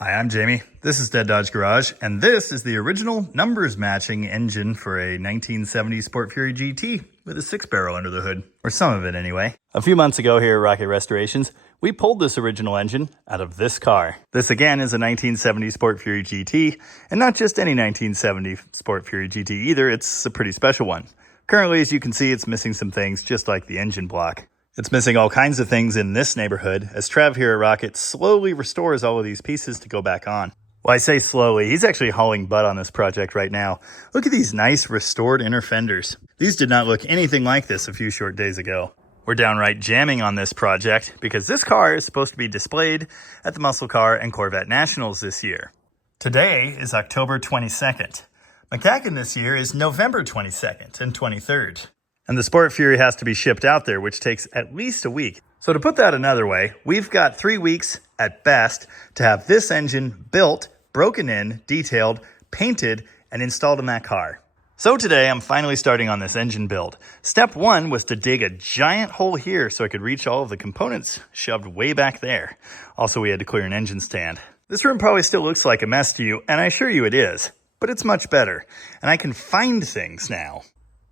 Hi, I'm Jamie. This is Dead Dodge Garage, and this is the original numbers matching engine for a 1970 Sport Fury GT with a 6-barrel under the hood, or some of it anyway. A few months ago here at Rocket Restorations, we pulled this original engine out of this car. This again is a 1970 Sport Fury GT, and not just any 1970 Sport Fury GT either, it's a pretty special one. Currently, as you can see, it's missing some things just like the engine block. It's missing all kinds of things in this neighborhood as Trav here at Rocket slowly restores all of these pieces to go back on. Well, I say slowly, he's actually hauling butt on this project right now. Look at these nice restored inner fenders. These did not look anything like this a few short days ago. We're downright jamming on this project because this car is supposed to be displayed at the Muscle Car and Corvette Nationals this year. Today is October 22nd. McCacken this year is November 22nd and 23rd. And the Sport Fury has to be shipped out there, which takes at least a week. So to put that another way, we've got 3 weeks at best to have this engine built, broken in, detailed, painted, and installed in that car. So today I'm finally starting on this engine build. Step 1 was to dig a giant hole here so I could reach all of the components shoved way back there. Also, we had to clear an engine stand. This room probably still looks like a mess to you, and I assure you it is, but it's much better, and I can find things now.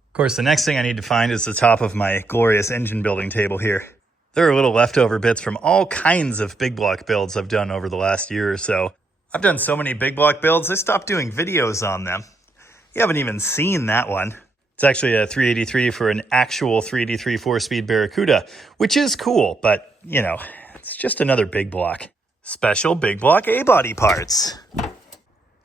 Of course, the next thing I need to find is the top of my glorious engine building table here. There are little leftover bits from all kinds of big block builds I've done over the last year or so. I've done so many big block builds, I stopped doing videos on them. You haven't even seen that one. It's actually a 383 for an actual 383 4-speed Barracuda, which is cool, but, you know, it's just another big block. Special big block A-body parts.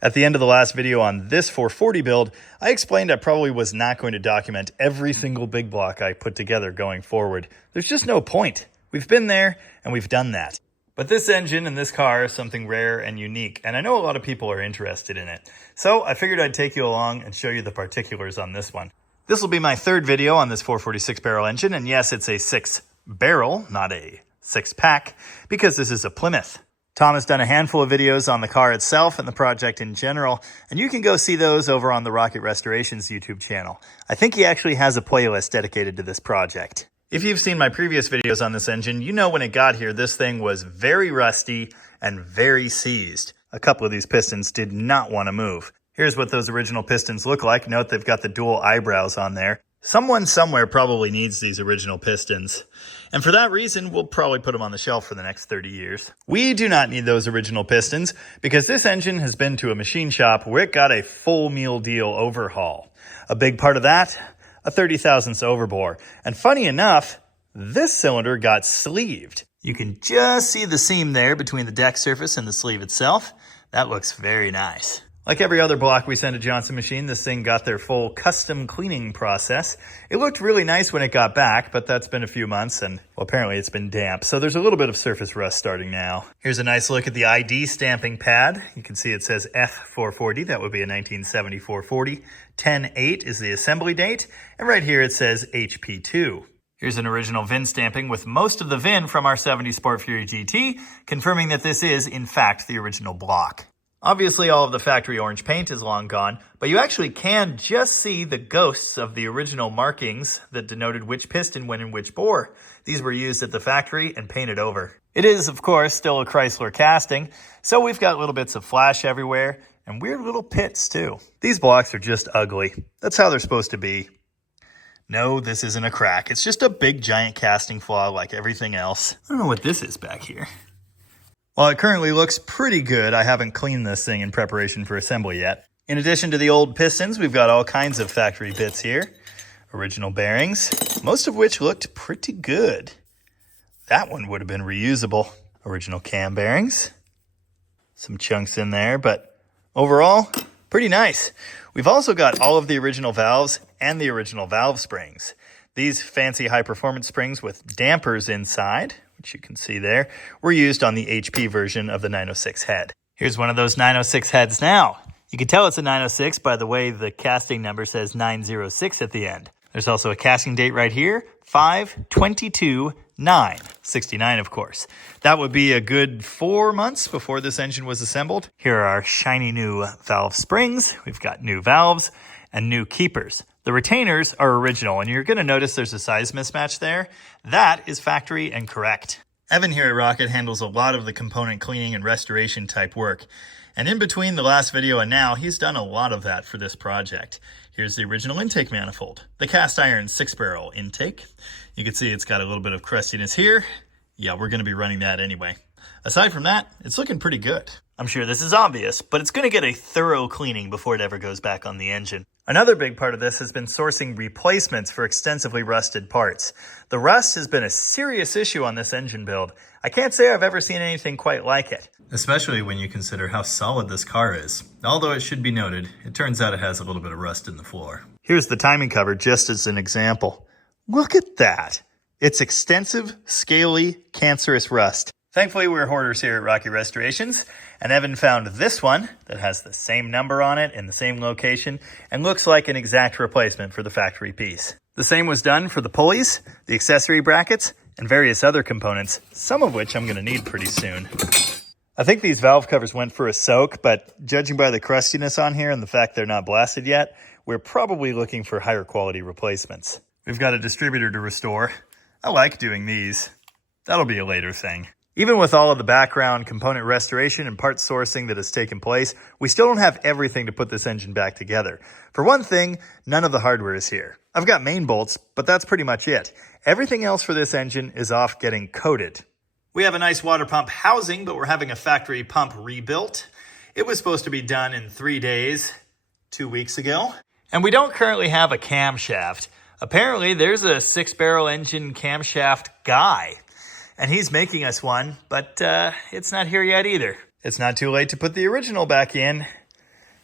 At the end of the last video on this 440 build, I explained I probably was not going to document every single big block I put together going forward. There's just no point. We've been there and we've done that. But this engine and this car is something rare and unique, and I know a lot of people are interested in it. So I figured I'd take you along and show you the particulars on this one. This will be my third video on this 446 barrel engine, and yes, it's a 6-barrel, not a 6-pack, because this is a Plymouth. Tom has done a handful of videos on the car itself and the project in general, and you can go see those over on the Rocket Restorations YouTube channel. I think he actually has a playlist dedicated to this project. If you've seen my previous videos on this engine, you know when it got here, this thing was very rusty and very seized. A couple of these pistons did not want to move. Here's what those original pistons look like. Note they've got the dual eyebrows on there. Someone somewhere probably needs these original pistons. And for that reason, we'll probably put them on the shelf for the next 30 years. We do not need those original pistons because this engine has been to a machine shop where it got a full meal deal overhaul. A big part of that, a 30 thousandths overbore. And funny enough, this cylinder got sleeved. You can just see the seam there between the deck surface and the sleeve itself. That looks very nice. Like every other block we send to Johnson Machine, this thing got their full custom cleaning process. It looked really nice when it got back, but that's been a few months and, well, apparently it's been damp. So there's a little bit of surface rust starting now. Here's a nice look at the ID stamping pad. You can see it says F440. That would be a 1970 440. 10/8 is the assembly date. And right here it says HP2. Here's an original VIN stamping with most of the VIN from our 70 Sport Fury GT, confirming that this is, in fact, the original block. Obviously, all of the factory orange paint is long gone, but you actually can just see the ghosts of the original markings that denoted which piston went in which bore. These were used at the factory and painted over. It is, of course, still a Chrysler casting, so we've got little bits of flash everywhere and weird little pits too. These blocks are just ugly. That's how they're supposed to be. No, this isn't a crack. It's just a big giant casting flaw like everything else. I don't know what this is back here. While it currently looks pretty good, I haven't cleaned this thing in preparation for assembly yet. In addition to the old pistons, we've got all kinds of factory bits here. Original bearings, most of which looked pretty good. That one would have been reusable. Original cam bearings. Some chunks in there, but overall, pretty nice. We've also got all of the original valves and the original valve springs. These fancy high-performance springs with dampers inside, which you can see there, were used on the HP version of the 906 head. Here's one of those 906 heads now. You can tell it's a 906 by the way the casting number says 906 at the end. There's also a casting date right here, 5/22/9, 69 of course. That would be a good 4 months before this engine was assembled. Here are our shiny new valve springs. We've got new valves and new keepers. The retainers are original, and you're going to notice there's a size mismatch there. That is factory and correct. Evan here at Rocket handles a lot of the component cleaning and restoration type work. And in between the last video and now, he's done a lot of that for this project. Here's the original intake manifold, the cast iron 6-barrel intake. You can see it's got a little bit of crustiness here. Yeah, we're going to be running that anyway. Aside from that, it's looking pretty good. I'm sure this is obvious, but it's going to get a thorough cleaning before it ever goes back on the engine. Another big part of this has been sourcing replacements for extensively rusted parts. The rust has been a serious issue on this engine build. I can't say I've ever seen anything quite like it. Especially when you consider how solid this car is. Although it should be noted, it turns out it has a little bit of rust in the floor. Here's the timing cover just as an example. Look at that. It's extensive, scaly, cancerous rust. Thankfully, we're hoarders here at Rocky Restorations, and Evan found this one that has the same number on it in the same location and looks like an exact replacement for the factory piece. The same was done for the pulleys, the accessory brackets, and various other components, some of which I'm going to need pretty soon. I think these valve covers went for a soak, but judging by the crustiness on here and the fact they're not blasted yet, we're probably looking for higher quality replacements. We've got a distributor to restore. I like doing these. That'll be a later thing. Even with all of the background component restoration and parts sourcing that has taken place, we still don't have everything to put this engine back together. For one thing, none of the hardware is here. I've got main bolts, but that's pretty much it. Everything else for this engine is off getting coated. We have a nice water pump housing, but we're having a factory pump rebuilt. It was supposed to be done in 3 days, 2 weeks ago. And we don't currently have a camshaft. Apparently, there's a 6-barrel engine camshaft guy. And he's making us one, but it's not here yet either. It's not too late to put the original back in.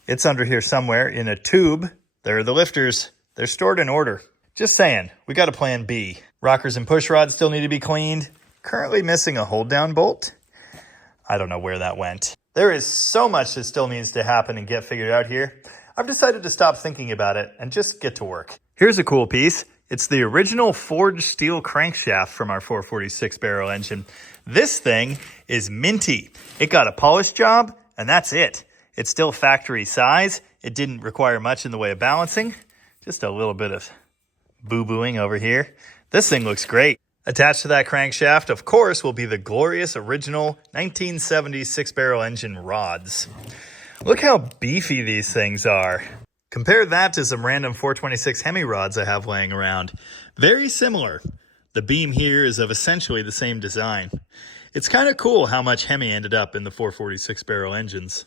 It's under here somewhere in a tube. There are the lifters. They're stored in order. Just saying, we got a plan B. Rockers and push rods still need to be cleaned. Currently missing a hold down bolt. I don't know where that went. There is so much that still needs to happen and get figured out here. I've decided to stop thinking about it and just get to work. Here's a cool piece. It's the original forged steel crankshaft from our 446-barrel engine. This thing is minty. It got a polish job, and that's it. It's still factory size. It didn't require much in the way of balancing. Just a little bit of boo-booing over here. This thing looks great. Attached to that crankshaft, of course, will be the glorious original 1970 6-barrel engine rods. Look how beefy these things are. Compare that to some random 426 Hemi rods I have laying around. Very similar. The beam here is of essentially the same design. It's kind of cool how much Hemi ended up in the 446 barrel engines.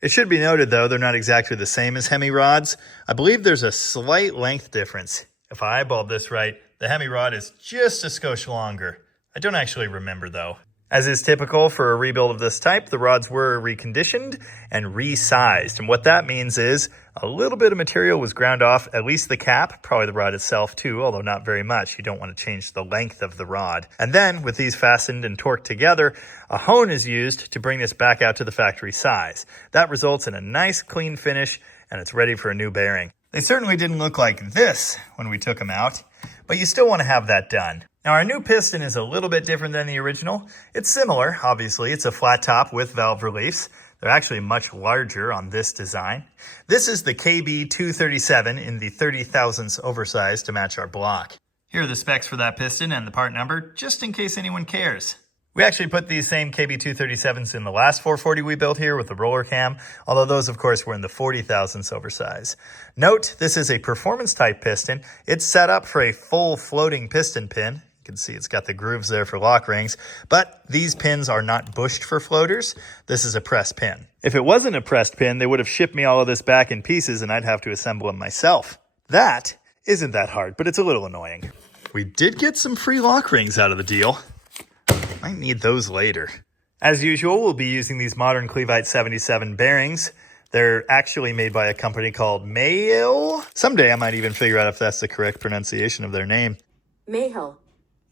It should be noted though, they're not exactly the same as Hemi rods. I believe there's a slight length difference. If I eyeballed this right, the Hemi rod is just a skosh longer. I don't actually remember though. As is typical for a rebuild of this type, the rods were reconditioned and resized. And what that means is a little bit of material was ground off, at least the cap, probably the rod itself too, although not very much. You don't want to change the length of the rod. And then with these fastened and torqued together, a hone is used to bring this back out to the factory size. That results in a nice clean finish and it's ready for a new bearing. They certainly didn't look like this when we took them out, but you still want to have that done. Now our new piston is a little bit different than the original. It's similar, obviously. It's a flat top with valve reliefs. They're actually much larger on this design. This is the KB237 in the 30 thousandths oversize to match our block. Here are the specs for that piston and the part number, just in case anyone cares. We actually put these same KB237s in the last 440 we built here with the roller cam, although those of course were in the 40 thousandths oversize. Note, this is a performance type piston. It's set up for a full floating piston pin. You can see it's got the grooves there for lock rings, but these pins are not bushed for floaters. This is a pressed pin. If it wasn't a pressed pin, they would have shipped me all of this back in pieces and I'd have to assemble them myself. That isn't that hard, but it's a little annoying. We did get some free lock rings out of the deal. Might need those later. As usual, we'll be using these modern Clevite 77 bearings. They're actually made by a company called Mayhill. Someday I might even figure out if that's the correct pronunciation of their name. Mayhill.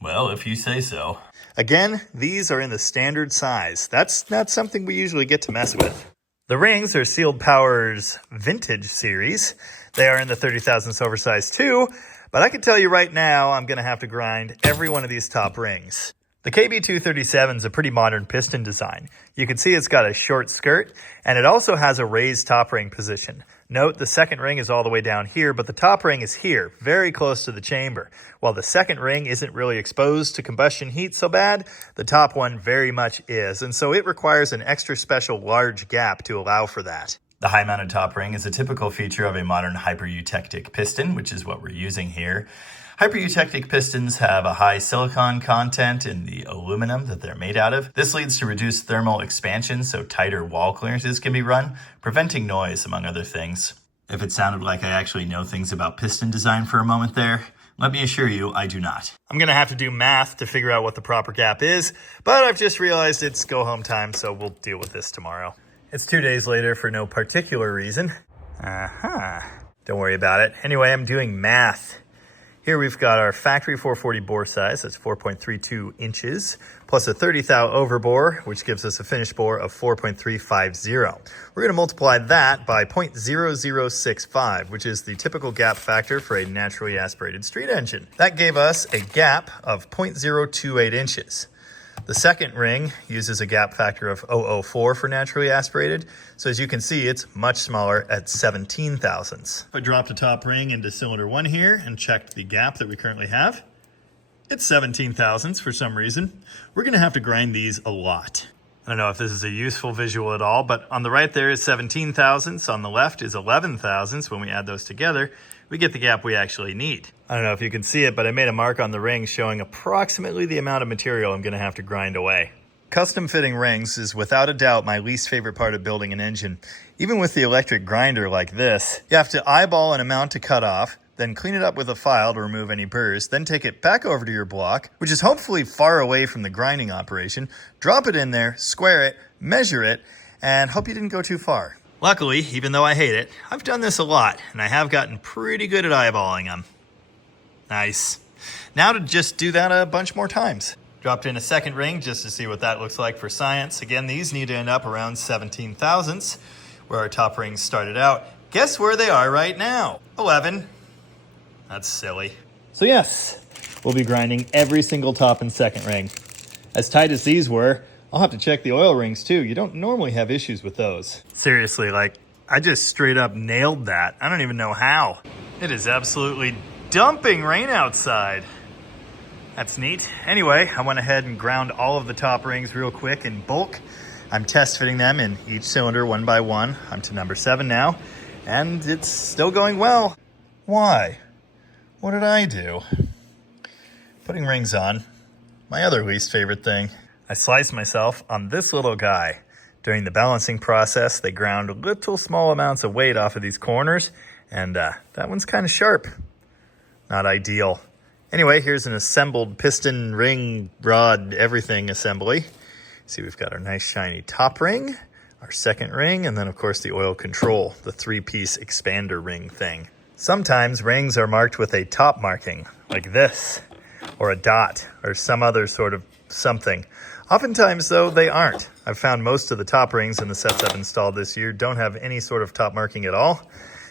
Well, if you say so. Again, these are in the standard size. That's not something we usually get to mess with. The rings are Sealed Power's Vintage series. They are in the 30 thousandths oversize too, but I can tell you right now I'm going to have to grind every one of these top rings. The KB237 is a pretty modern piston design. You can see it's got a short skirt, and it also has a raised top ring position. Note the second ring is all the way down here, but the top ring is here, very close to the chamber. While the second ring isn't really exposed to combustion heat so bad, the top one very much is, and so it requires an extra special large gap to allow for that. The high-mounted top ring is a typical feature of a modern hypereutectic piston, which is what we're using here. Hypereutectic pistons have a high silicon content in the aluminum that they're made out of. This leads to reduced thermal expansion, so tighter wall clearances can be run, preventing noise, among other things. If it sounded like I actually know things about piston design for a moment there, let me assure you, I do not. I'm going to have to do math to figure out what the proper gap is, but I've just realized it's go-home time, so we'll deal with this tomorrow. It's 2 days later for no particular reason. Don't worry about it. Anyway, I'm doing math. Here we've got our factory 440 bore size, that's 4.32 inches, plus a 30 thou overbore, which gives us a finished bore of 4.350. We're going to multiply that by 0.0065, which is the typical gap factor for a naturally aspirated street engine. That gave us a gap of 0.028 inches. The second ring uses a gap factor of 0.004 for naturally aspirated, so as you can see, it's much smaller at 17 thousandths. If I dropped a top ring into cylinder 1 here and checked the gap that we currently have, it's 17 thousandths for some reason. We're going to have to grind these a lot. I don't know if this is a useful visual at all, but on the right there is 17 thousandths, on the left is 11 thousandths. When we add those together, we get the gap we actually need. I don't know if you can see it, but I made a mark on the ring showing approximately the amount of material I'm going to have to grind away. Custom fitting rings is without a doubt my least favorite part of building an engine. Even with the electric grinder like this, you have to eyeball an amount to cut off, then clean it up with a file to remove any burrs, then take it back over to your block, which is hopefully far away from the grinding operation, drop it in there, square it, measure it, and hope you didn't go too far. Luckily, even though I hate it, I've done this a lot, and I have gotten pretty good at eyeballing them. Nice. Now to just do that a bunch more times. Dropped in a second ring just to see what that looks like for science. Again, these need to end up around 17 thousandths, where our top rings started out. Guess where they are right now? 11. That's silly. So yes, we'll be grinding every single top and second ring. As tight as these were, I'll have to check the oil rings too. You don't normally have issues with those. Seriously, like, I just straight up nailed that. I don't even know how. It is absolutely dumping rain outside. That's neat. Anyway, I went ahead and ground all of the top rings real quick in bulk. I'm test fitting them in each cylinder 1 by 1. I'm to number 7 now, and it's still going well. Why? What did I do? Putting rings on, my other least favorite thing. I sliced myself on this little guy. During the balancing process, they ground little small amounts of weight off of these corners, and that one's kind of sharp. Not ideal. Anyway, here's an assembled piston, ring, rod, everything assembly. See, we've got our nice shiny top ring, our second ring, and then of course the oil control, the 3-piece expander ring thing. Sometimes rings are marked with a top marking, like this, or a dot, or some other sort of something. Oftentimes, though, they aren't. I've found most of the top rings in the sets I've installed this year don't have any sort of top marking at all.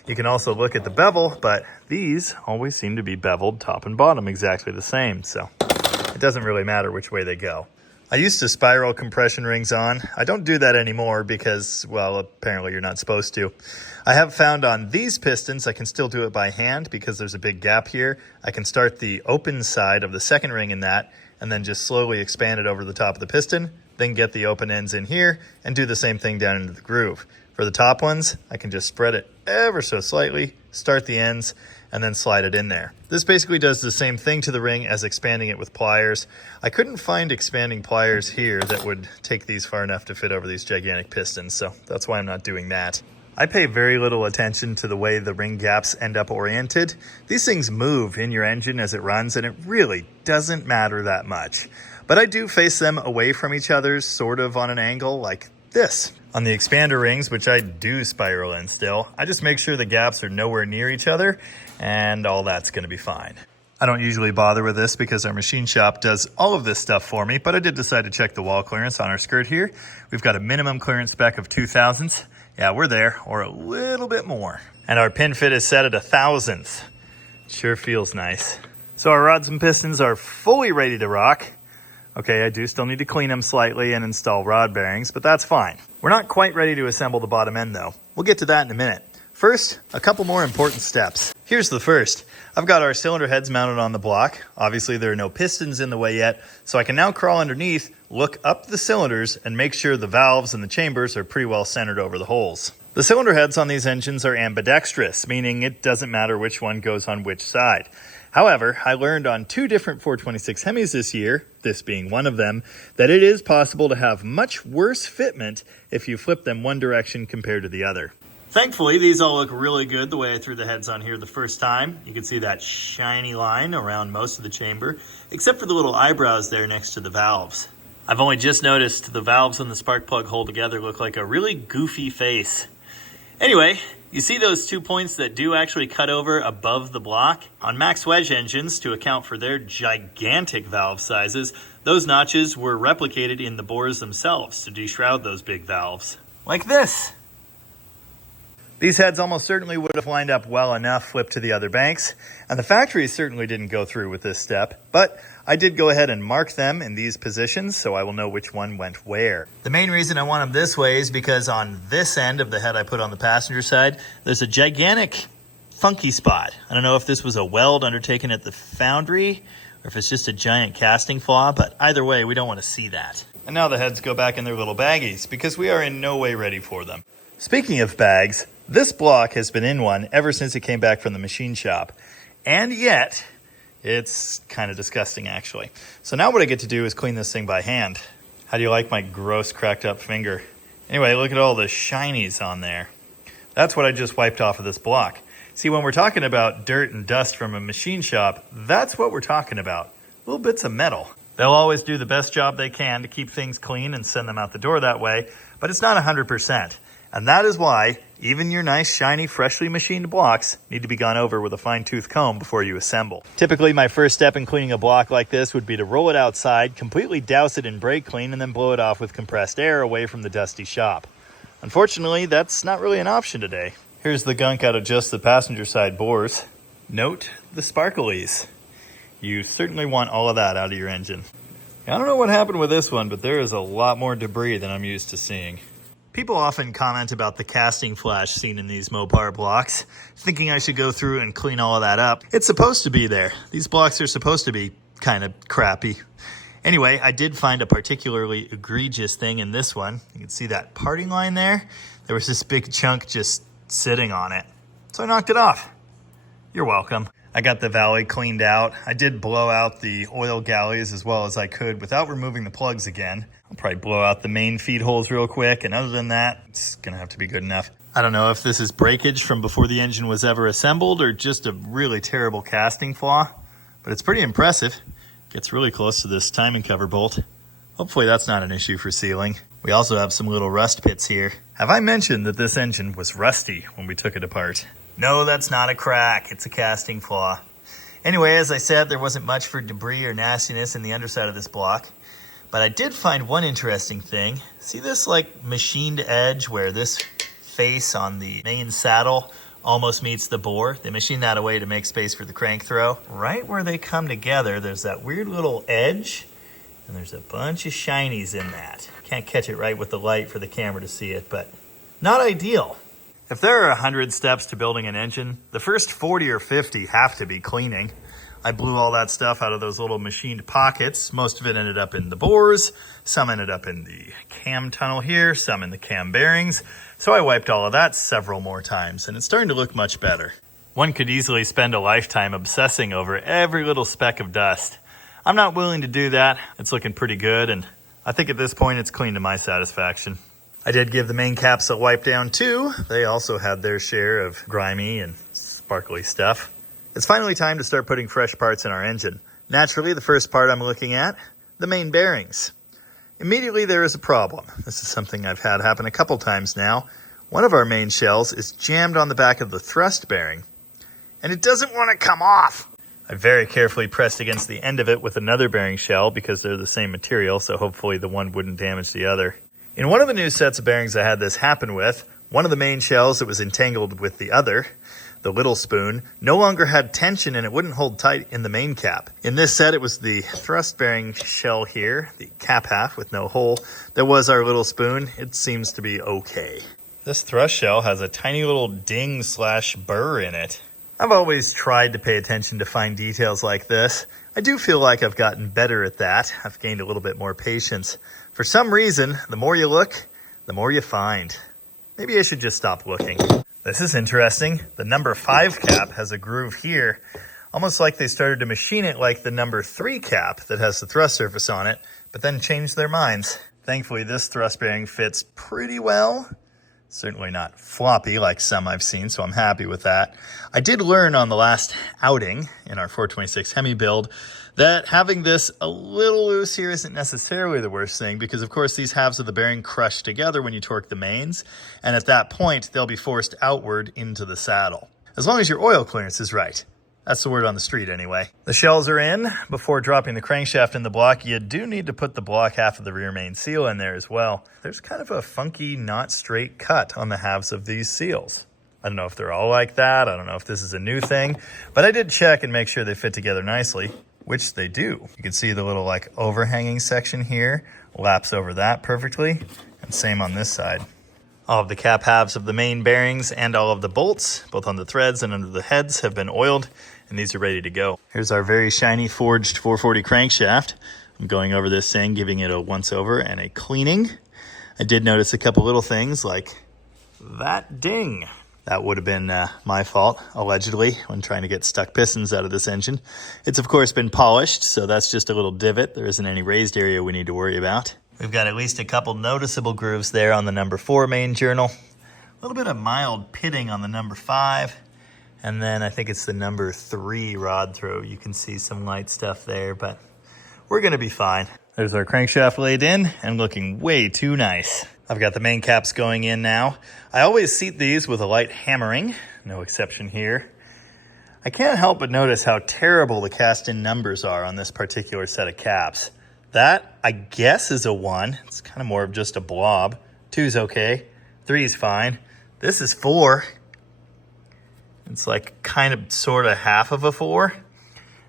You can also look at the bevel, but these always seem to be beveled top and bottom exactly the same, so it doesn't really matter which way they go. I used to spiral compression rings on. I don't do that anymore because, well, apparently you're not supposed to. I have found on these pistons I can still do it by hand because there's a big gap here. I can start the open side of the second ring in that and then just slowly expand it over the top of the piston, then get the open ends in here and do the same thing down into the groove. For the top ones, I can just spread it ever so slightly, start the ends, and then slide it in there. This basically does the same thing to the ring as expanding it with pliers. I couldn't find expanding pliers here that would take these far enough to fit over these gigantic pistons, so that's why I'm not doing that. I pay very little attention to the way the ring gaps end up oriented. These things move in your engine as it runs, and it really doesn't matter that much. But I do face them away from each other, sort of on an angle like this. On the expander rings, which I do spiral in still, I just make sure the gaps are nowhere near each other, and all that's going to be fine. I don't usually bother with this because our machine shop does all of this stuff for me, but I did decide to check the wall clearance on our skirt here. We've got a minimum clearance spec of 2 thousandths. Yeah, we're there, or a little bit more. And our pin fit is set at 1 thousandth. Sure feels nice. So our rods and pistons are fully ready to rock. Okay, I do still need to clean them slightly and install rod bearings, but that's fine. We're not quite ready to assemble the bottom end though. We'll get to that in a minute. First, a couple more important steps. Here's the first. I've got our cylinder heads mounted on the block. Obviously, there are no pistons in the way yet, so I can now crawl underneath, look up the cylinders, and make sure the valves and the chambers are pretty well centered over the holes. The cylinder heads on these engines are ambidextrous, meaning it doesn't matter which one goes on which side. However, I learned on 2 different 426 Hemis this year, this being one of them, that it is possible to have much worse fitment if you flip them one direction compared to the other. Thankfully, these all look really good the way I threw the heads on here the first time. You can see that shiny line around most of the chamber, except for the little eyebrows there next to the valves. I've only just noticed the valves and the spark plug hole together look like a really goofy face. Anyway, you see those 2 points that do actually cut over above the block? On max wedge engines, to account for their gigantic valve sizes, those notches were replicated in the bores themselves to deshroud those big valves. Like this. These heads almost certainly would have lined up well enough flipped to the other banks, and the factory certainly didn't go through with this step, but I did go ahead and mark them in these positions so I will know which one went where. The main reason I want them this way is because on this end of the head I put on the passenger side, there's a gigantic funky spot. I don't know if this was a weld undertaken at the foundry or if it's just a giant casting flaw, but either way, we don't want to see that. And now the heads go back in their little baggies because we are in no way ready for them. Speaking of bags, this block has been in one ever since it came back from the machine shop. And yet, it's kind of disgusting actually. So now what I get to do is clean this thing by hand. How do you like my gross cracked up finger? Anyway, look at all the shinies on there. That's what I just wiped off of this block. See, when we're talking about dirt and dust from a machine shop, that's what we're talking about. Little bits of metal. They'll always do the best job they can to keep things clean and send them out the door that way, but it's not 100%. And that is why even your nice, shiny, freshly machined blocks need to be gone over with a fine-tooth comb before you assemble. Typically, my first step in cleaning a block like this would be to roll it outside, completely douse it in brake clean, and then blow it off with compressed air away from the dusty shop. Unfortunately, that's not really an option today. Here's the gunk out of just the passenger side bores. Note the sparklies. You certainly want all of that out of your engine. I don't know what happened with this one, but there is a lot more debris than I'm used to seeing. People often comment about the casting flash seen in these Mopar blocks, thinking I should go through and clean all of that up. It's supposed to be there. These blocks are supposed to be kind of crappy. Anyway, I did find a particularly egregious thing in this one. You can see that parting line there. There was this big chunk just sitting on it. So I knocked it off. You're welcome. I got the valley cleaned out. I did blow out the oil galleys as well as I could without removing the plugs again. I'll probably blow out the main feed holes real quick, and other than that, it's gonna have to be good enough. I don't know if this is breakage from before the engine was ever assembled or just a really terrible casting flaw, but it's pretty impressive. Gets really close to this timing cover bolt. Hopefully that's not an issue for sealing. We also have some little rust pits here. Have I mentioned that this engine was rusty when we took it apart? No, that's not a crack. It's a casting flaw. Anyway, as I said, there wasn't much for debris or nastiness in the underside of this block. But I did find one interesting thing. See this like machined edge where this face on the main saddle almost meets the bore? They machined that away to make space for the crank throw. Right where they come together, there's that weird little edge, and there's a bunch of shinies in that. Can't catch it right with the light for the camera to see it, but not ideal. If there are 100 steps to building an engine, the first 40 or 50 have to be cleaning. I blew all that stuff out of those little machined pockets. Most of it ended up in the bores, some ended up in the cam tunnel here, some in the cam bearings. So I wiped all of that several more times, and it's starting to look much better. One could easily spend a lifetime obsessing over every little speck of dust. I'm not willing to do that. It's looking pretty good, and I think at this point it's clean to my satisfaction. I did give the main caps a wipe down too. They also had their share of grimy and sparkly stuff. It's finally time to start putting fresh parts in our engine. Naturally, the first part I'm looking at, the main bearings. Immediately there is a problem. This is something I've had happen a couple times now. One of our main shells is jammed on the back of the thrust bearing, and it doesn't want to come off. I very carefully pressed against the end of it with another bearing shell because they're the same material, so hopefully the one wouldn't damage the other. In one of the new sets of bearings I had this happen with, one of the main shells that was entangled with the other, the little spoon, no longer had tension and it wouldn't hold tight in the main cap. In this set, it was the thrust bearing shell here, the cap half with no hole, that was our little spoon. It seems to be okay. This thrust shell has a tiny little ding slash burr in it. I've always tried to pay attention to fine details like this. I do feel like I've gotten better at that. I've gained a little bit more patience. For some reason, the more you look, the more you find. Maybe I should just stop looking. This is interesting. The number 5 cap has a groove here, almost like they started to machine it like the number 3 cap that has the thrust surface on it, but then changed their minds. Thankfully, this thrust bearing fits pretty well. Certainly not floppy like some I've seen, so I'm happy with that. I did learn on the last outing in our 426 Hemi build that having this a little loose here isn't necessarily the worst thing, because of course these halves of the bearing crush together when you torque the mains, and at that point they'll be forced outward into the saddle. As long as your oil clearance is right. That's the word on the street anyway. The shells are in. Before dropping the crankshaft in the block, you do need to put the block half of the rear main seal in there as well. There's kind of a funky, not straight cut on the halves of these seals. I don't know if they're all like that. I don't know if this is a new thing, but I did check and make sure they fit together nicely, which they do. You can see the little like overhanging section here laps over that perfectly, and same on this side. All of the cap halves of the main bearings and all of the bolts, both on the threads and under the heads, have been oiled, and these are ready to go. Here's our very shiny forged 440 crankshaft. I'm going over this thing, giving it a once over and a cleaning. I did notice a couple little things like that ding. That would have been my fault, allegedly, when trying to get stuck pistons out of this engine. It's of course been polished, so that's just a little divot. There isn't any raised area we need to worry about. We've got at least a couple noticeable grooves there on the number 4 main journal. A little bit of mild pitting on the number 5. And then I think it's the number 3 rod throw. You can see some light stuff there, but we're gonna be fine. There's our crankshaft laid in and looking way too nice. I've got the main caps going in now. I always seat these with a light hammering, no exception here. I can't help but notice how terrible the cast-in numbers are on this particular set of caps. That, I guess, is a 1. It's kind of more of just a blob. 2's okay. 3's fine. This is 4. It's like kind of sort of half of a 4.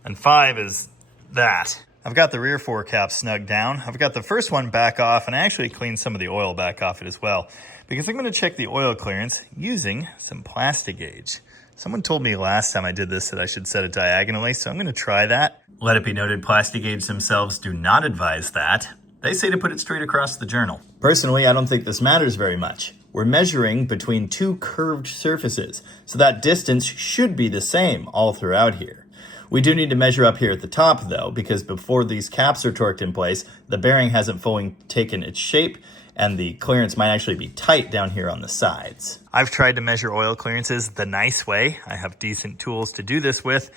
And 5 is that. I've got the rear 4 caps snugged down. I've got the first one back off, and I actually cleaned some of the oil back off it as well, because I'm going to check the oil clearance using some Plastigauge. Someone told me last time I did this that I should set it diagonally, so I'm going to try that. Let it be noted, Plastigauge themselves do not advise that. They say to put it straight across the journal. Personally, I don't think this matters very much. We're measuring between 2 curved surfaces, so that distance should be the same all throughout here. We do need to measure up here at the top though, because before these caps are torqued in place, the bearing hasn't fully taken its shape, and the clearance might actually be tight down here on the sides. I've tried to measure oil clearances the nice way. I have decent tools to do this with,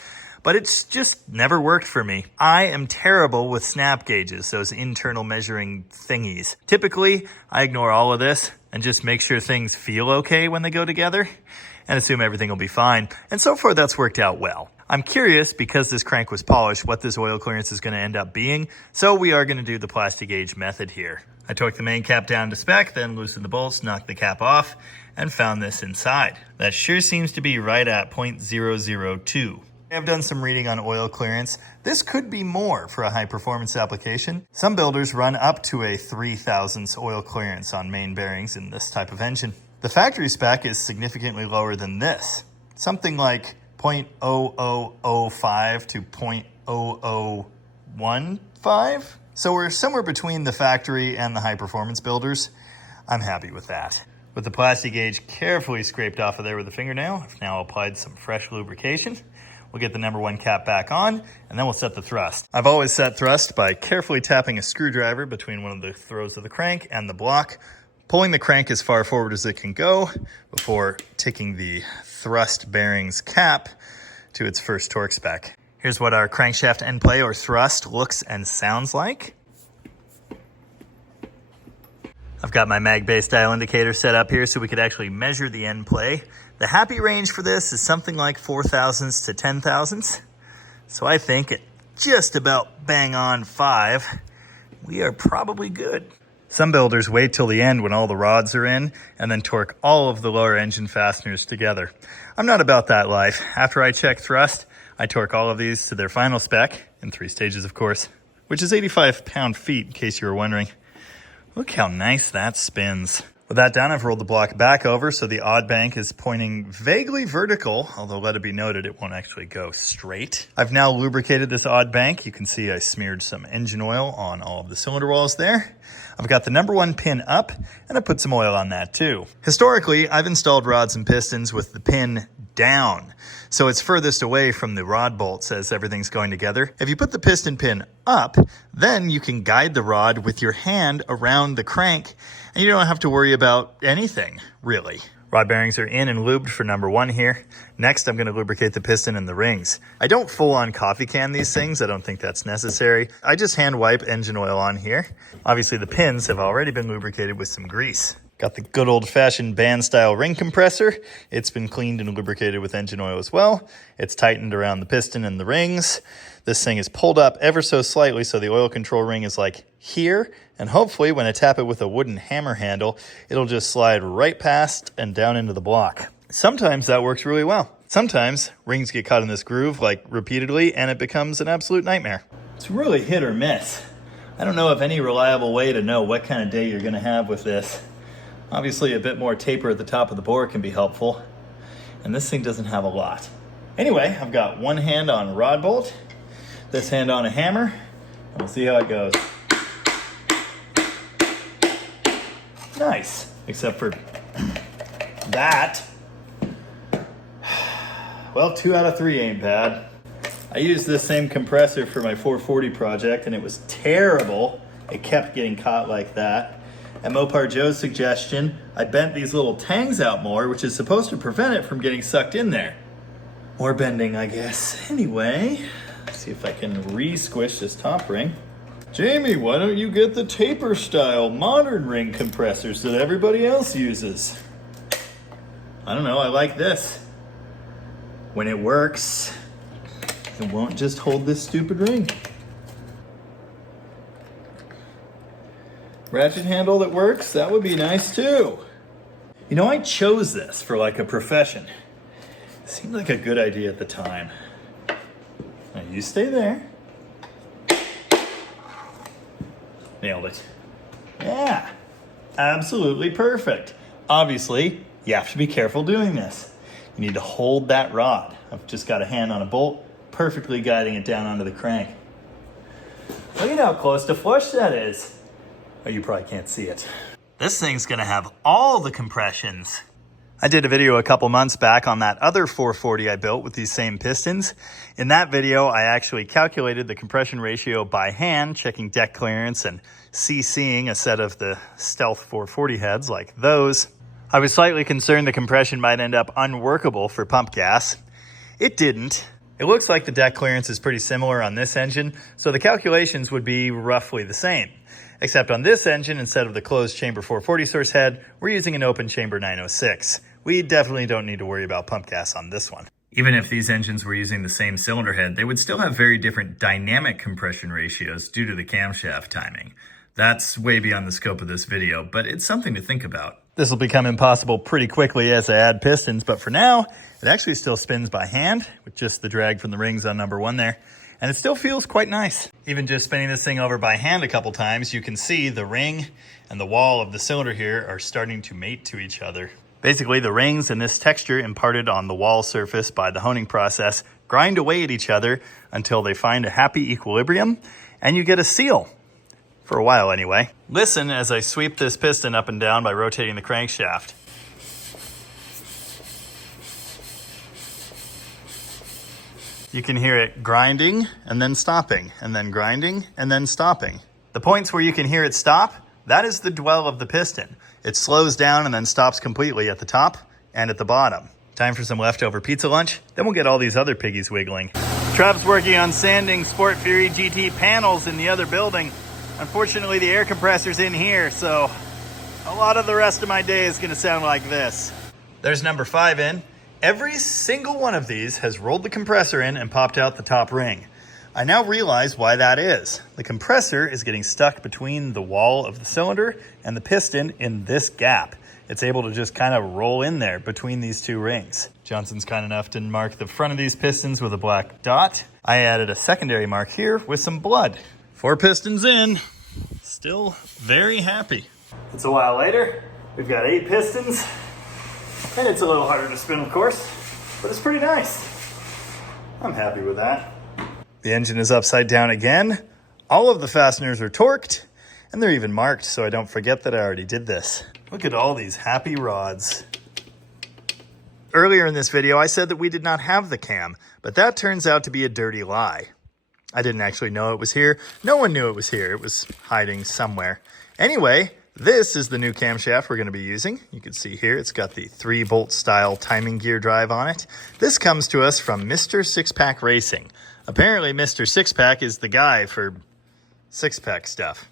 but it's just never worked for me. I am terrible with snap gauges, those internal measuring thingies. Typically, I ignore all of this and just make sure things feel okay when they go together and assume everything will be fine. And so far, that's worked out well. I'm curious, because this crank was polished, what this oil clearance is going to end up being, so we are going to do the Plastigauge method here. I torqued the main cap down to spec, then loosened the bolts, knocked the cap off, and found this inside. That sure seems to be right at 0.002. I've done some reading on oil clearance. This could be more for a high performance application. Some builders run up to a 3,000ths oil clearance on main bearings in this type of engine. The factory spec is significantly lower than this. Something like 0.0005 to 0.0015. So we're somewhere between the factory and the high performance builders. I'm happy with that. With the Plastigauge carefully scraped off of there with a fingernail, I've now applied some fresh lubrication. We'll get the number 1 cap back on, and then we'll set the thrust. I've always set thrust by carefully tapping a screwdriver between one of the throws of the crank and the block, pulling the crank as far forward as it can go before taking the thrust bearings cap to its first torque spec. Here's what our crankshaft end play or thrust looks and sounds like. I've got my mag-based dial indicator set up here so we could actually measure the end play. The happy range for this is something like 4,000ths to 10,000ths. So I think at just about bang on 5, we are probably good. Some builders wait till the end when all the rods are in and then torque all of the lower engine fasteners together. I'm not about that life. After I check thrust, I torque all of these to their final spec, in 3 stages of course, which is 85 pound-feet in case you were wondering. Look how nice that spins. With that done, I've rolled the block back over so the odd bank is pointing vaguely vertical, although let it be noted it won't actually go straight. I've now lubricated this odd bank. You can see I smeared some engine oil on all of the cylinder walls there. I've got the number 1 pin up, and I put some oil on that too. Historically, I've installed rods and pistons with the pin down, so it's furthest away from the rod bolts as everything's going together. If you put the piston pin up, then you can guide the rod with your hand around the crank, and you don't have to worry about anything, really. Rod bearings are in and lubed for number 1 here. Next, I'm going to lubricate the piston and the rings. I don't full-on coffee can these things. I don't think that's necessary. I just hand wipe engine oil on here. Obviously, the pins have already been lubricated with some grease. Got the good old-fashioned band-style ring compressor. It's been cleaned and lubricated with engine oil as well. It's tightened around the piston and the rings. This thing is pulled up ever so slightly so the oil control ring is like here, and hopefully when I tap it with a wooden hammer handle, it'll just slide right past and down into the block. Sometimes that works really well. Sometimes rings get caught in this groove like repeatedly and it becomes an absolute nightmare. It's really hit or miss. I don't know of any reliable way to know what kind of day you're gonna have with this. Obviously a bit more taper at the top of the bore can be helpful, and this thing doesn't have a lot. Anyway, I've got one hand on a rod bolt, this hand on a hammer, and we'll see how it goes. Nice, except for that. Well, 2 out of 3 ain't bad. I used this same compressor for my 440 project and it was terrible. It kept getting caught like that. At Mopar Joe's suggestion, I bent these little tangs out more, which is supposed to prevent it from getting sucked in there. More bending, I guess. Anyway, let's see if I can re-squish this top ring. Jamie, why don't you get the taper style modern ring compressors that everybody else uses? I don't know, I like this. When it works, it won't just hold this stupid ring. Ratchet handle that works, that would be nice too. You know, I chose this for like a profession. It seemed like a good idea at the time. Now you stay there. Nailed it. Yeah, absolutely perfect. Obviously, you have to be careful doing this. You need to hold that rod. I've just got a hand on a bolt, perfectly guiding it down onto the crank. Look at how close to flush that is. Oh, you probably can't see it. This thing's gonna have all the compressions. I did a video a couple months back on that other 440 I built with these same pistons. In that video, I actually calculated the compression ratio by hand, checking deck clearance and CCing a set of the Stealth 440 heads like those. I was slightly concerned the compression might end up unworkable for pump gas. It didn't. It looks like the deck clearance is pretty similar on this engine, so the calculations would be roughly the same. Except on this engine, instead of the closed chamber 440 source head, we're using an open chamber 906. We definitely don't need to worry about pump gas on this one. Even if these engines were using the same cylinder head, they would still have very different dynamic compression ratios due to the camshaft timing. That's way beyond the scope of this video, but it's something to think about. This will become impossible pretty quickly as I add pistons, but for now, it actually still spins by hand with just the drag from the rings on number 1 there. And it still feels quite nice. Even just spinning this thing over by hand a couple times, you can see the ring and the wall of the cylinder here are starting to mate to each other. Basically, the rings and this texture imparted on the wall surface by the honing process grind away at each other until they find a happy equilibrium, and you get a seal. For a while anyway. Listen as I sweep this piston up and down by rotating the crankshaft. You can hear it grinding and then stopping, and then grinding and then stopping. The points where you can hear it stop, that is the dwell of the piston. It slows down and then stops completely at the top and at the bottom. Time for some leftover pizza lunch, then we'll get all these other piggies wiggling. Trav's working on sanding Sport Fury GT panels in the other building. Unfortunately, the air compressor's in here, so a lot of the rest of my day is gonna sound like this. There's number 5 in. Every single one of these has rolled the compressor in and popped out the top ring. I now realize why that is. The compressor is getting stuck between the wall of the cylinder and the piston in this gap. It's able to just kind of roll in there between these 2 rings. Johnson's kind enough to mark the front of these pistons with a black dot. I added a secondary mark here with some blood. 4 pistons in, still very happy. It's a while later. We've got 8 pistons, and it's a little harder to spin, of course, but it's pretty nice. I'm happy with that. The engine is upside down again. All of the fasteners are torqued, and they're even marked, so I don't forget that I already did this. Look at all these happy rods. Earlier in this video, I said that we did not have the cam, but that turns out to be a dirty lie. I didn't actually know it was here. No one knew it was here. It was hiding somewhere. Anyway, this is the new camshaft we're going to be using. You can see here it's got the 3-bolt style timing gear drive on it. This comes to us from Mr. Sixpack Racing. Apparently, Mr. Sixpack is the guy for six-pack stuff.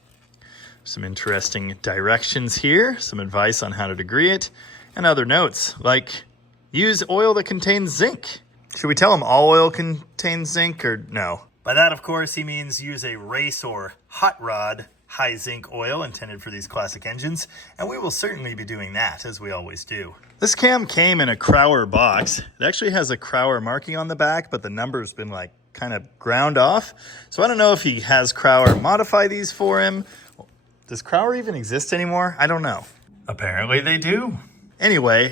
Some interesting directions here, some advice on how to degree it, and other notes like use oil that contains zinc. Should we tell him all oil contains zinc or no? By that, of course, he means use a race or hot rod high zinc oil intended for these classic engines, and we will certainly be doing that, as we always do. This cam came in a Crowler box. It actually has a Crowler marking on the back, but the number's been like kind of ground off. So I don't know if he has Crowler modify these for him. Does Crowler even exist anymore? I don't know. Apparently they do. Anyway,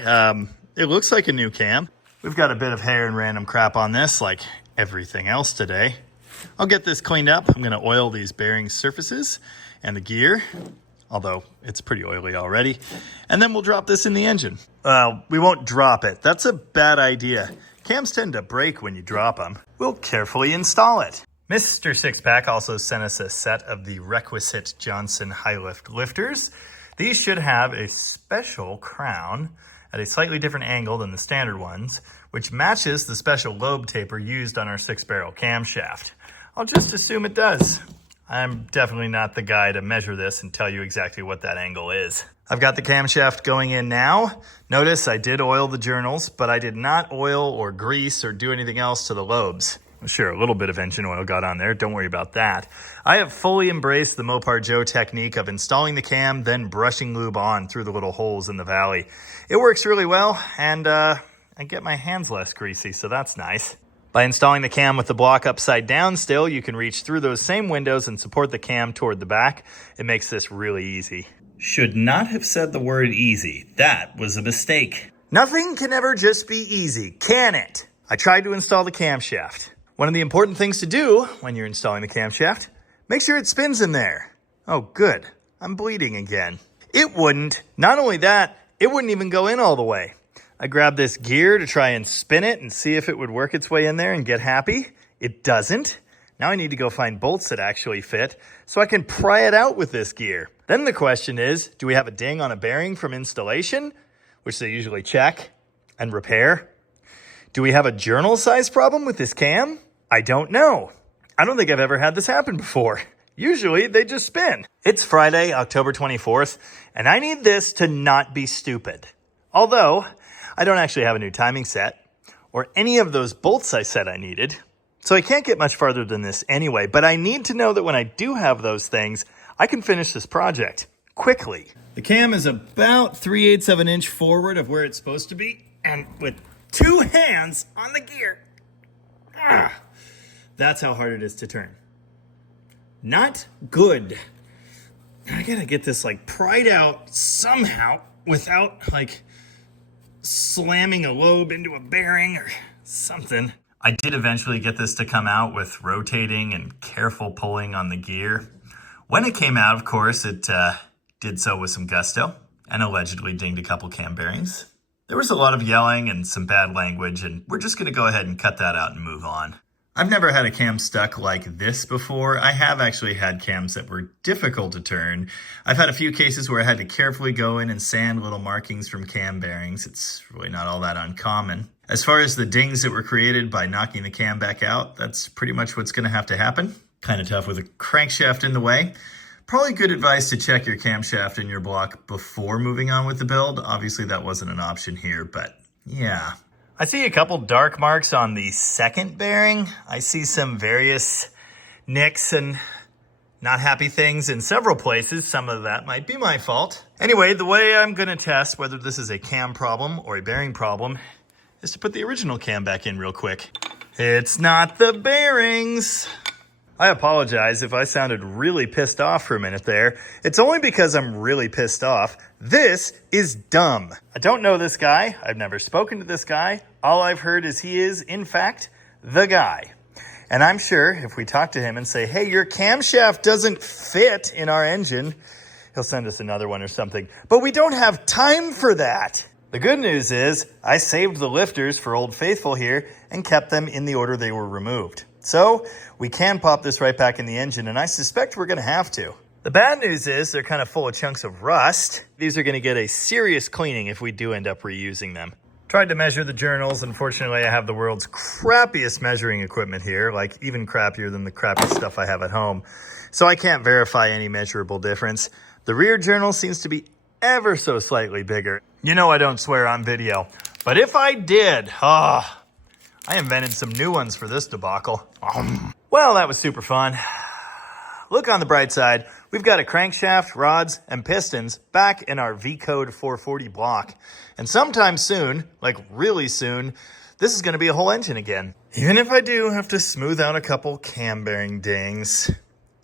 it looks like a new cam. We've got a bit of hair and random crap on this, like everything else today. I'll get this cleaned up. I'm going to oil these bearing surfaces and the gear, although it's pretty oily already. And then we'll drop this in the engine. We won't drop it. That's a bad idea. Cams tend to break when you drop them. We'll carefully install it. Mr. Sixpack also sent us a set of the requisite Johnson high lift lifters. These should have a special crown at a slightly different angle than the standard ones, which matches the special lobe taper used on our 6-barrel camshaft. I'll just assume it does. I'm definitely not the guy to measure this and tell you exactly what that angle is. I've got the camshaft going in now. Notice I did oil the journals, but I did not oil or grease or do anything else to the lobes. Sure, a little bit of engine oil got on there. Don't worry about that. I have fully embraced the Mopar Joe technique of installing the cam, then brushing lube on through the little holes in the valley. It works really well, and I get my hands less greasy, so that's nice. By installing the cam with the block upside down still, you can reach through those same windows and support the cam toward the back. It makes this really easy. Should not have said the word easy. That was a mistake. Nothing can ever just be easy, can it? I tried to install the camshaft. One of the important things to do when you're installing the camshaft, make sure it spins in there. Oh, good. I'm bleeding again. It wouldn't. Not only that, it wouldn't even go in all the way. I grabbed this gear to try and spin it and see if it would work its way in there and get happy. It doesn't. Now I need to go find bolts that actually fit so I can pry it out with this gear. Then the question is, do we have a ding on a bearing from installation, which they usually check and repair? Do we have a journal size problem with this cam? I don't know. I don't think I've ever had this happen before. Usually they just spin. It's Friday, October 24th, and I need this to not be stupid. Although, I don't actually have a new timing set or any of those bolts I said I needed. So I can't get much farther than this anyway, but I need to know that when I do have those things, I can finish this project quickly. The cam is about 3/8 of an inch forward of where it's supposed to be, and with 2 hands on the gear. That's how hard it is to turn. Not good. I gotta get this like pried out somehow without like slamming a lobe into a bearing or something. I did eventually get this to come out with rotating and careful pulling on the gear. When it came out, of course, it did so with some gusto and allegedly dinged a couple cam bearings. There was a lot of yelling and some bad language, and we're just gonna go ahead and cut that out and move on. I've never had a cam stuck like this before. I have actually had cams that were difficult to turn. I've had a few cases where I had to carefully go in and sand little markings from cam bearings. It's really not all that uncommon. As far as the dings that were created by knocking the cam back out, that's pretty much what's going to have to happen. Kind of tough with a crankshaft in the way. Probably good advice to check your camshaft in your block before moving on with the build. Obviously that wasn't an option here, but yeah. I see a couple dark marks on the second bearing. I see some various nicks and not happy things in several places. Some of that might be my fault. Anyway, the way I'm gonna test whether this is a cam problem or a bearing problem is to put the original cam back in real quick. It's not the bearings. I apologize if I sounded really pissed off for a minute there. It's only because I'm really pissed off. This is dumb. I don't know this guy. I've never spoken to this guy. All I've heard is he is, in fact, the guy. And I'm sure if we talk to him and say, hey, your camshaft doesn't fit in our engine, he'll send us another one or something. But we don't have time for that. The good news is I saved the lifters for Old Faithful here and kept them in the order they were removed. So we can pop this right back in the engine, and I suspect we're going to have to. The bad news is they're kind of full of chunks of rust. These are going to get a serious cleaning if we do end up reusing them. Tried to measure the journals. Unfortunately, I have the world's crappiest measuring equipment here, like even crappier than the crappy stuff I have at home. So I can't verify any measurable difference. The rear journal seems to be ever so slightly bigger. You know I don't swear on video, but if I did, I invented some new ones for this debacle. Well, that was super fun. Look on the bright side, we've got a crankshaft, rods, and pistons back in our V-Code 440 block. And sometime soon, like really soon, this is going to be a whole engine again. Even if I do have to smooth out a couple cam bearing dings.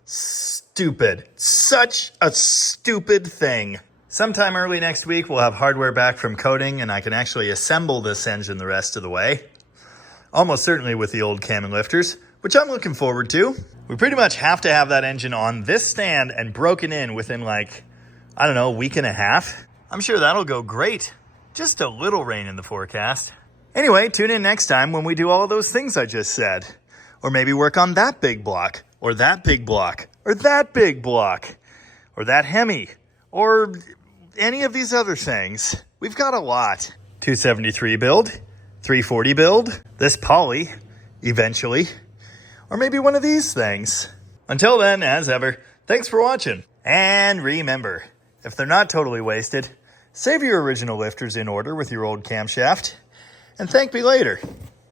Stupid. Such a stupid thing. Sometime early next week, we'll have hardware back from coating, and I can actually assemble this engine the rest of the way. Almost certainly with the old cam and lifters, which I'm looking forward to. We pretty much have to have that engine on this stand and broken in within like, I don't know, a week and a half. I'm sure that'll go great. Just a little rain in the forecast. Anyway, tune in next time when we do all of those things I just said. Or maybe work on that big block, or that big block, or that big block, or that Hemi, or any of these other things. We've got a lot. 273 build, 340 build, this poly, eventually. Or maybe one of these things. Until then, as ever, thanks for watching. And remember, if they're not totally wasted, save your original lifters in order with your old camshaft, and thank me later.